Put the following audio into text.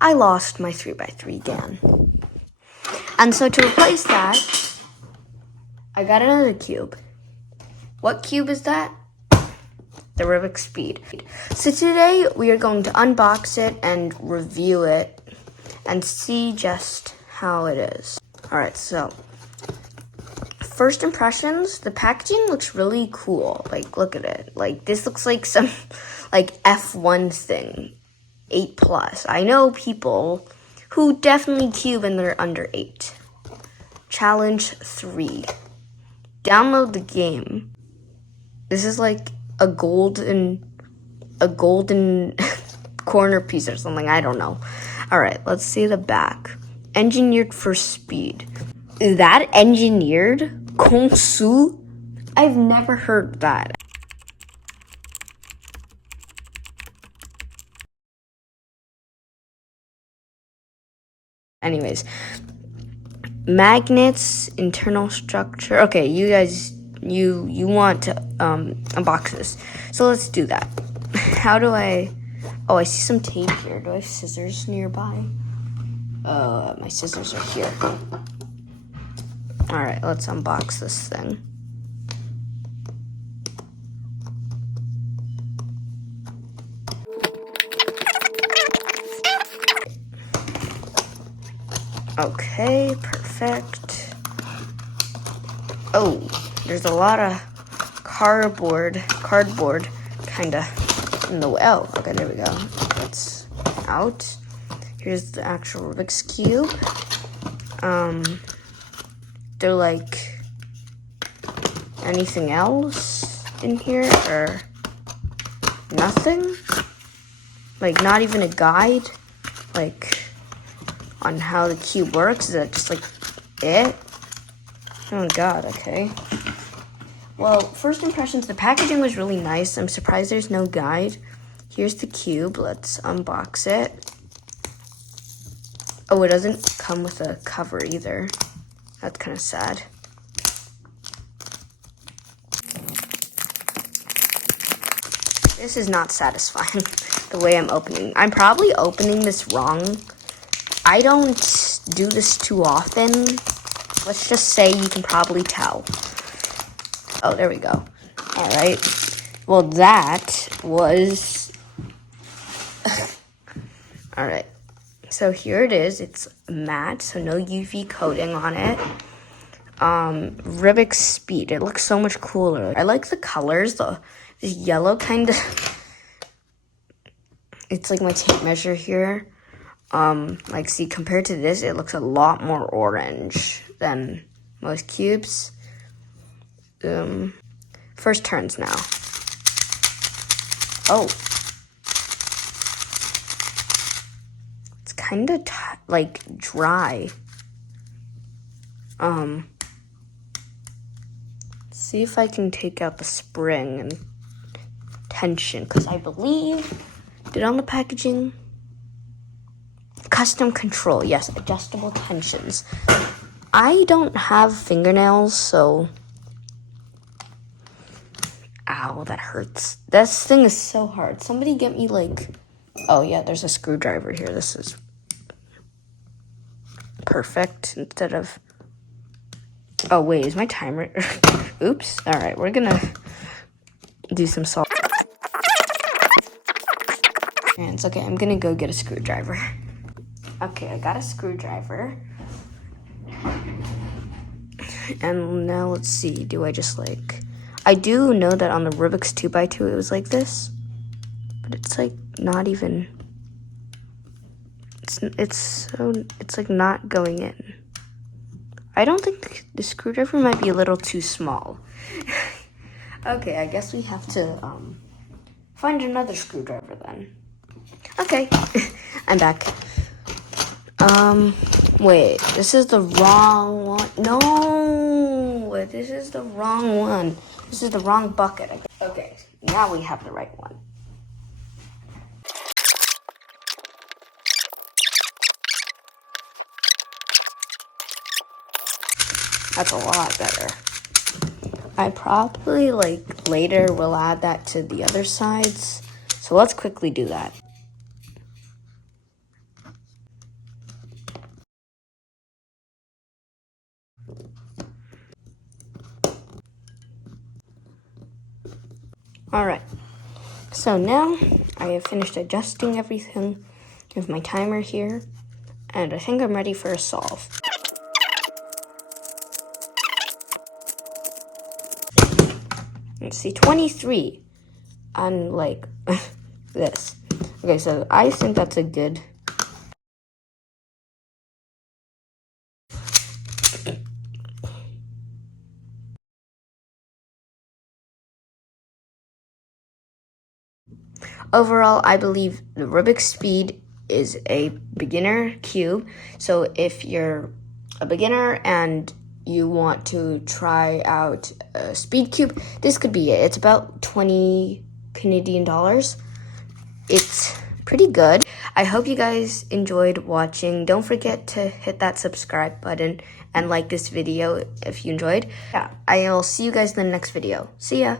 I lost my 3x3 again. And so to replace that, I got another cube. What cube is that? The Rubik Speed. So today we are going to unbox it and review it and see just how it is. Alright, so first impressions, the packaging looks really cool. Like, look at it. Like, this looks like some like F1 thing. 8+. I know people who definitely cube and they're under 8. Challenge 3. Download the game. This is like a golden corner piece or something. I don't know. All right, let's see the back. Engineered for speed. Is that engineered? Conçu? I've never heard that. Anyways, magnets, internal structure. Okay, you guys, you want to unbox this, so let's do that. How do I? Oh, I see some tape here. Do I have scissors nearby? My scissors are here. All right, let's unbox this thing. Okay, perfect. Oh, there's a lot of cardboard kinda in the way. Oh, okay, there we go. That's out. Here's the actual Rubik's Cube. They're like anything else in here or nothing? Like not even a guide? Like on how the cube works? Is that just like it? Oh god, okay. Well, first impressions, the packaging was really nice. I'm surprised there's no guide. Here's the cube. Let's unbox it. Oh, it doesn't come with a cover either. That's kind of sad. This is not satisfying, the way I'm opening. I'm probably opening this wrong. I don't do this too often. Let's just say you can probably tell. Oh, there we go. All right. Well, that was... All right. So here it is. It's matte, so no UV coating on it. Rubik's Speed. It looks so much cooler. I like the colors. This yellow kind of... It's like my tape measure here. Like, see, compared to this, it looks a lot more orange than most cubes. First turns now. Oh. It's kind of like dry. See if I can take out the spring and tension, because I believe, did on the packaging, custom control, yes, adjustable tensions. I don't have fingernails, so, ow, that hurts. This thing is so hard. Somebody get me like, oh yeah, there's a screwdriver here. This is perfect instead of, oh wait, is my timer, oops, all right, we're gonna do some salt. And it's okay, I'm gonna go get a screwdriver. Okay, I got a screwdriver. And now let's see, do I just like... I do know that on the Rubik's 2x2 it was like this. But it's like not even... It's like not going in. I don't think the screwdriver might be a little too small. Okay, I guess we have to find another screwdriver then. Okay, I'm back. Wait, this is the wrong one. No, this is the wrong one. This is the wrong bucket. Okay, now we have the right one. That's a lot better. I probably, like, later will add that to the other sides. So let's quickly do that. Alright, so now I have finished adjusting everything. Here's my timer here, and I think I'm ready for a solve. Let's see, 23 on like this. Okay, so I think that's a good. Overall, I believe the Rubik's Speed is a beginner cube. So if you're a beginner and you want to try out a speed cube, this could be it. It's about 20 Canadian dollars. It's pretty good. I hope you guys enjoyed watching. Don't forget to hit that subscribe button and like this video if you enjoyed. Yeah, I'll see you guys in the next video. See ya.